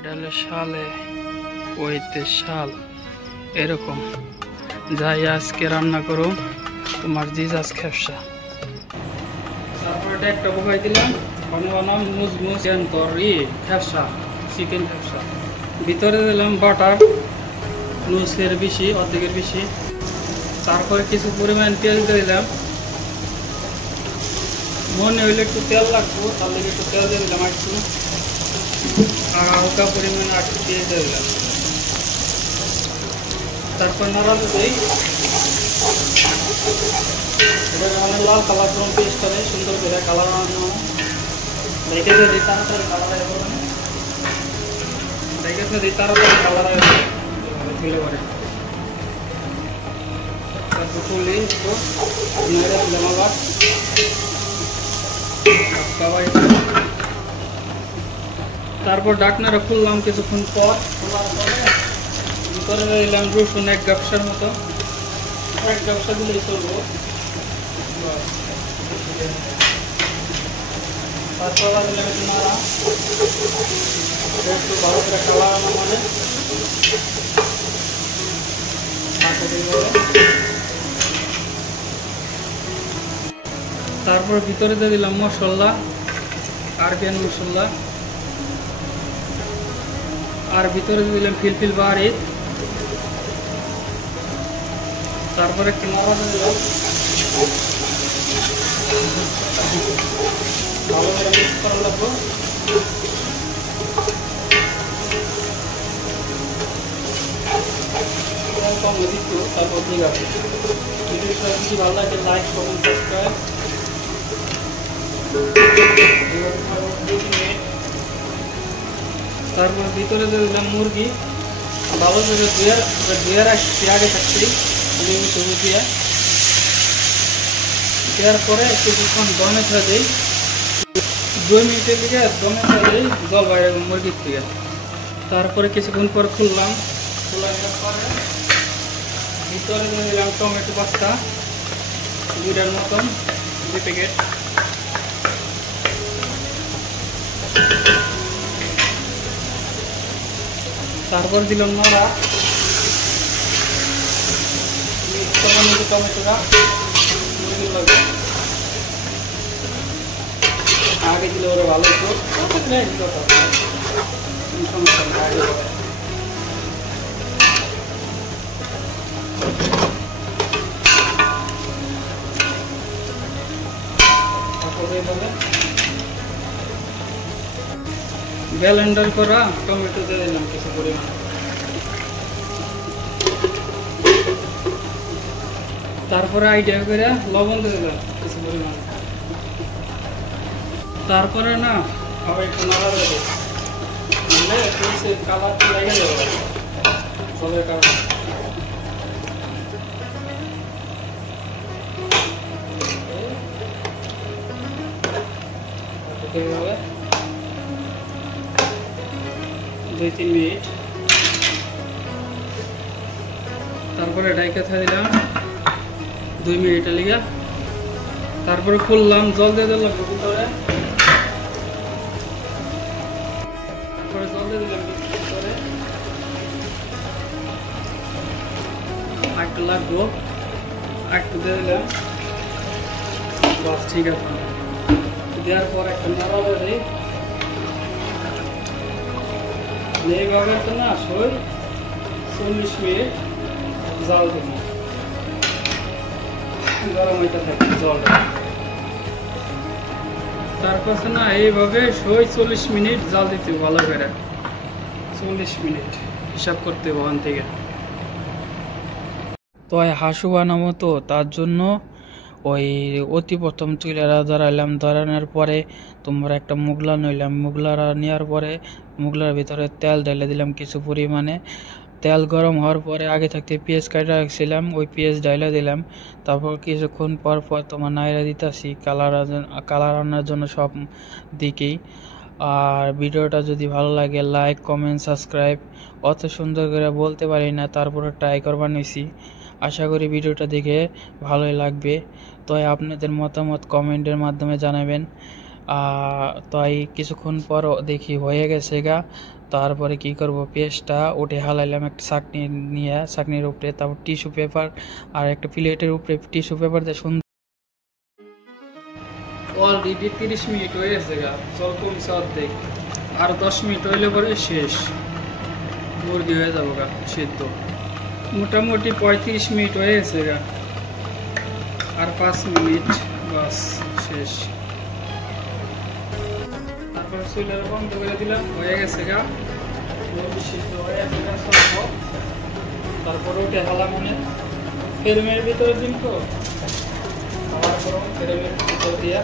এটা হলো শালে ওইতে শাল এরকম যাই আজকে রান্না করো তোমার জিজাজ খেপসা। তারপর এটা একটা বকাই দিলাম বানাম মুজ তরি খেপসা চিকেন খেপসা। ভিতরে দিলাম বাটার নুসের বেশি অর্ধেকের বেশি। তারপরে কিছু পরিমাণ তেল দিয়ে দিলাম, মনে হইলে একটু তেল লাগবো তার থেকে একটু তেল দিয়ে দিলাম একটু, আর হালকা পরিমাণ একটু দিয়ে দিলাম। তারপর নাড়াতে দিই, এবার মানে লাল কালার করুন পেস্ট করে সুন্দর করে কালার আনানো দেখে দিই তাড়াতাড়ি কালার আসবে, দেখে দিই তাড়াতাড়ি কালার আসবে ফেলে পরে। তারপর তুলি একটু নেড়ে দিলাম আবার তারপর ডাকনাটা খুললাম কিছুক্ষণ পর, খোলার পরে ভিতরে দিলাম রসুন এক গাবসার মতো, এক গাবসা দিলেই চলবো। তারপর দিলাম একটু নাড়া, একটু ভালো করে কালার আনা মানে তারপর ভিতরে দিয়ে দিলাম মশলা আরবিয়ান মশলা, আর ভিতরে দিয়ে দিলাম ফিলফিল বাহারি। তারপরে একটু নাড়া দিয়ে দিলাম, ভালো করে মিক্স করা লাগবো। কম দিচ্ছ তারপর ঠিক আছে। ভিডিওটা যদি ভালো লাগে লাইক কমেন্ট সাবস্ক্রাইব। তারপর ভিতরে দিলাম মুরগি, ভালো করে ধুয়ে রাখছি আগে থাকছি সবুজ দিয়ে, দেওয়ার পরে কিছুক্ষণ দমে ছেড়ে দিই, 2 মিনিটের দিকে দমে ছেড়ে দিই জল বাইরে মুরগির থেকে। তারপরে কিছুক্ষণ পর খুললাম, খোলার পরে ভিতরে দিলাম টমেটো পাস্তা 2টার মতন 2 প্যাকেট। তারপর দিলাম নাড়া, টমেটোটা মুরগির লাগে আগে দিলে ওরা ভালো হতো, সমস্যা আগে ব্লেন্ডার করা টমেটো দিয়ে দিলাম কিছু পরিমাণ। তারপরে আইডিয়া করে লবণ দিয়ে দিলাম কিছু পরিমাণ। তারপরে না আবার একটু নাড়া দেবো, কালারটা লেগে যাবে জলের কারণে। এইভাবে 2-3 মিনিট, তারপরে ডাইকা থা দিলাম 2 মিনিটের লিগা। তারপরে খুললাম, জল দিয়ে দিলাম ভিতরে, তারপরে জল দিয়ে দিলাম ভিতরে, একটু লাগবো একটু দিয়ে দিলাম, বাস ঠিক আছে। দেওয়ার পর একটা নাড়া দিয়ে দিই, এইভাবে তো না 40 মিনিট জাল দেবো, গরম হইতে থাকে জলটা। তারপর না এইভাবে 40 মিনিট জাল দিতে ভালো করে, 40 মিনিট হিসাব করতে ওখান থেকে। তো হাঁসু বানাবো, তো তার জন্য ওই অতি প্রথম চুলারা ধরাইলাম, ধরানোর পরে তোমার একটা মুগলা নইলাম, মুগলারা নেওয়ার পরে মুগলার ভিতরে তেল ঢেলে দিলাম কিছু পরিমাণে। তেল গরম হওয়ার পরে আগে থাকতে পেঁয়াজ কাটা রাখছিলাম, ওই পেঁয়াজ ঢাইলা দিলাম। তারপর কিছুক্ষণ পর পর তোমার নাইরা দিতেছি কালার আনার জন্য সব দিকেই। আর ভিডিওটা যদি ভালো লাগে লাইক কমেন্ট সাবস্ক্রাইব, অত সুন্দর করে বলতে পারি না, তারপরে ট্রাই করবার নিছি। আশা করি ভিডিওটা দেখে ভালোই লাগবে। তো আপনাদের মতামত কমেন্টের মাধ্যমে জানাবেন। তাই কিছুক্ষণ পর দেখি হয়ে গেছে গা। তারপরে কি করব, পেস্টটা উঠে হালাইলাম একটা ছাঁকনি নিয়ে, ছাঁকনির উপরে, তারপর টিস্যু পেপার আর একটা প্লেটের উপরে টিস্যু পেপার দিয়ে সুন্দর। অলরেডি 30 মিনিট হয়ে গেছে গা, চল কমছে অর্ধেক, আর 10 মিনিট হইলে পরে শেষ, মুরগি হয়ে যাবো গা সিদ্ধ। মোটামুটি 35 মিনিট হয়ে গেছে গা, আর 5 মিনিট বাস শেষ। তারপরে চুলাটা বন্ধ করে দিলাম, হয়ে গেছে গা, মুরগি সিদ্ধ হয়ে গেছে গা সব। তারপরে উঠে হালা মানে ফ্রেমের ভিতরে দিন তো, খাওয়ার পর ফ্রেমের ভিতর দিয়া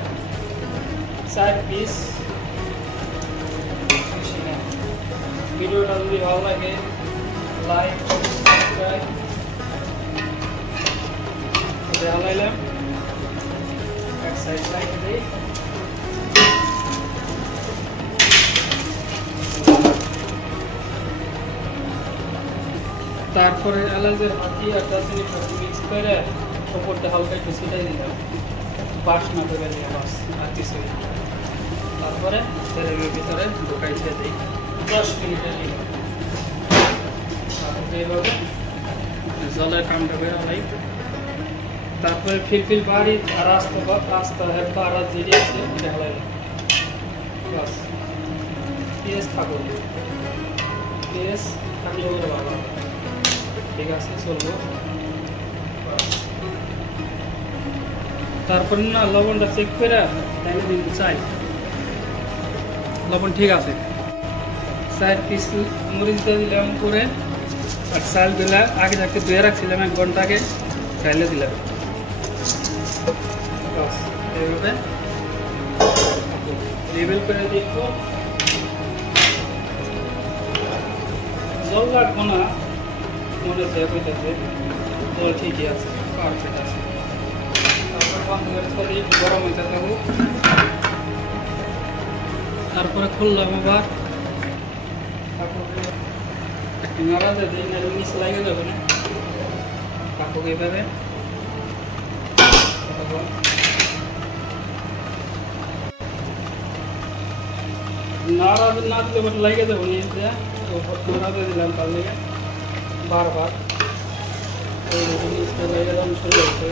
4 পিস। ভিডিওটা যদি ভালো লাগে লাইক সাবস্ক্রাইব করে হালাইলাম, এক সাইড লাইক দিই। তারপরে এলাচের হাতি আর দারচিনি ফাতি মিক্স করে ওপরটা হালকা একটু ছিটাই দিলাম, বাসনা করে দিয়ে বাস আর কিছু। তারপরে ফ্রেমের ভিতরে ঢুকাইতে দিই 10 মিনিটের জন্য। তারপরে এইভাবে জলের কামটা করে হালাই। তারপরে ফিলফিল বাড়ি আর আস্তা হেব্বা আর জিরি আছে এটা হালাইলাম, বাস। পেঁয়াজ থাকো, পেঁয়াজ থাকলে ওটা ভালো, ঠিক আছে চলবো। তারপরে না লবণটা চেক করে তাইলে কিন্তু চাই লবণ ঠিক আছে। 4 পিস মরিচ দিয়ে দিলাম করে, আর চাল দিলা আগে থাকতে ধুয়ে রাখছিলাম 1 ঘন্টা আগে, চাইলে দিলাম এইভাবে লেবেল করে দেখবো। জল রাখবো না, মনে হচ্ছে জল ঠিকই আছে, পারফেক্ট আছে। তারপর বন্ধ করে গরম হইতে থাকবো। তারপরে খুললাম আবার, একটু নাড়া দিয়ে দিই, নাহলে নিচ লাগে যাবে না। কাকুকে এইভাবে নাড়া না দিলে লাগে যাবো নিচ দিয়ে, নাড়া দিয়ে দিলাম তার লেগে বারবার নিচটা লেগে যাবে শুরু হচ্ছে।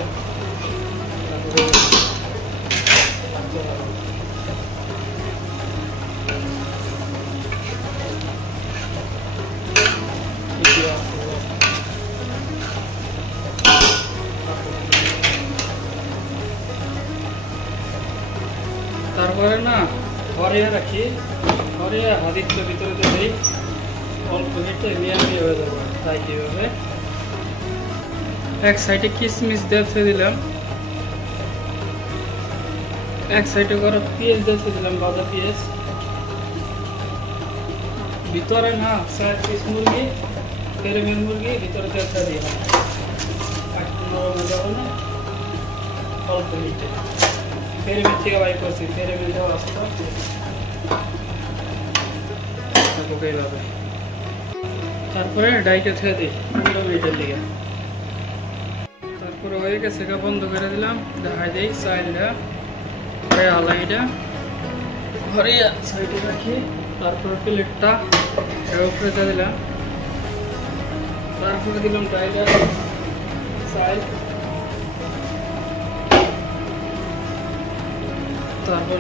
তারপরে না ঘরে রাখি, ঘরে হাদিতে ভিতরে দিই অল্প হেঁটে নিয়ে হয়ে যাবো। তাই কীভাবে এক সাইডে কিশমিশ দেখতে দিলাম, এক সাইডে করে পেঁয়াজ দেখতে দিলাম, বাঁধা পেঁয়াজ। ভিতরে না 4 পিস মুরগি, ফ্রেমের মুরগি ভিতরে দেখতে দিলাম, নরম যাবো না, অল্প হেঁটে ফ্রেমের থেকে বাই করছি, ফ্রেমের দেওয়া রাস্তা এইভাবে। তারপরে ডাইটে ছেড়ে দিই 15 মিনিটের দিকে। তারপরে হয়ে গেছে, বন্ধ করে দিলাম, দেখাই দিই চাইলটা ঘরে হালাই, এটা ঘরে সাইডে রাখি। তারপরে প্লেটটা এর উপরে দিয়ে দিলাম, তারপরে দিলাম ডাইটা চাইল, তারপর